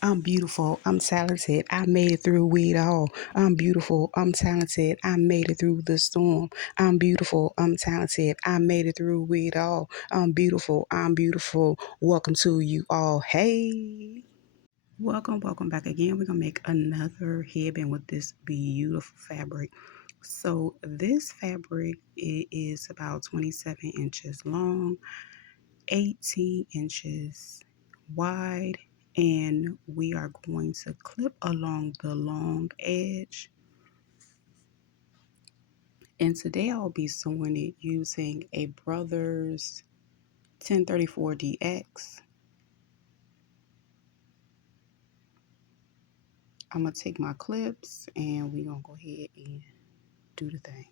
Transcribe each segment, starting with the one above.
I'm beautiful. I'm talented. I made it through it all. I'm beautiful. I'm talented. I made it through the storm. I'm beautiful. I'm talented. I made it through it all. I'm beautiful. I'm beautiful. Welcome to you all. Hey. Welcome back again. We're going to make another headband with this beautiful fabric. So this fabric it is about 27 inches long, 18 inches wide, and we are going to clip along the long edge. And today I'll be sewing it using a Brothers 1034DX. I'm going to take my clips and we're going to go ahead and do the thing.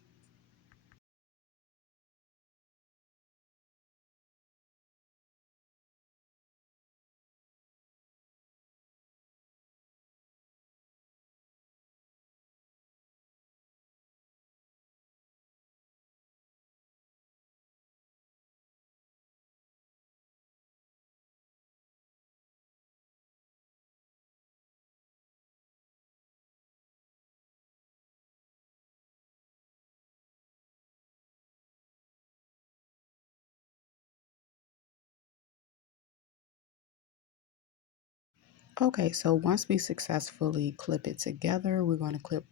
Okay, so once we successfully clip it together, we're going to clip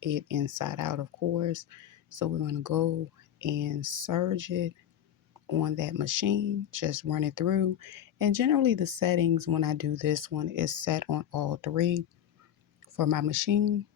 it inside out, of course. So we're going to go and serge it on that machine, just run it through. And generally the settings when I do this one is set on all three for my machine.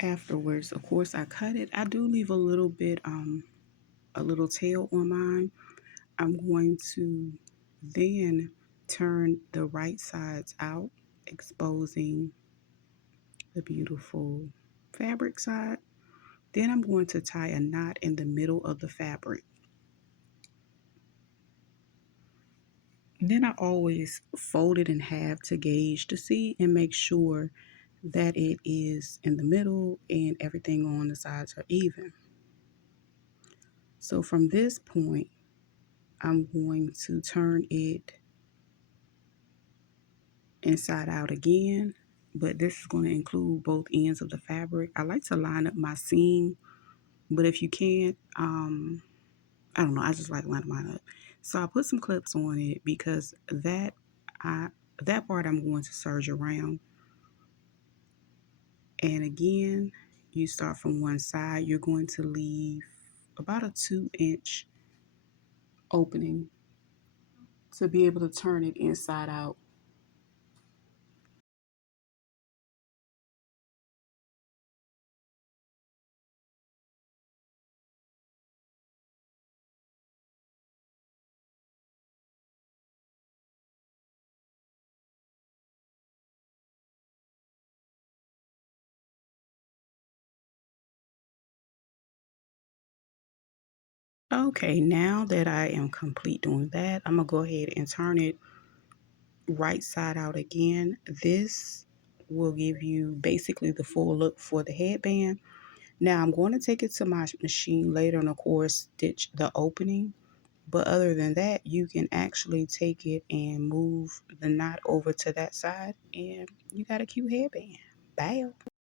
Afterwards, of course, I cut it. I do leave a little bit, a little tail on mine. I'm going to then turn the right sides out, exposing the beautiful fabric side. Then I'm going to tie a knot in the middle of the fabric. Then I always fold it in half to gauge to see and make sure that it is in the middle and everything on the sides are even. So from this point, I'm going to turn it inside out again, but this is going to include both ends of the fabric. I like to line up my seam, but if you can't, I don't know, I just like lining mine up. So I put some clips on it because I that part I'm going to serge around. And again, you start from one side, you're going to leave about a 2-inch opening to be able to turn it inside out. Okay, now that I am complete doing that, I'm gonna go ahead and turn it right side out again. This will give you basically the full look for the headband. Now I'm going to take it to my machine later and of course stitch the opening. But other than that, you can actually take it and move the knot over to that side and you got a cute headband. Bye.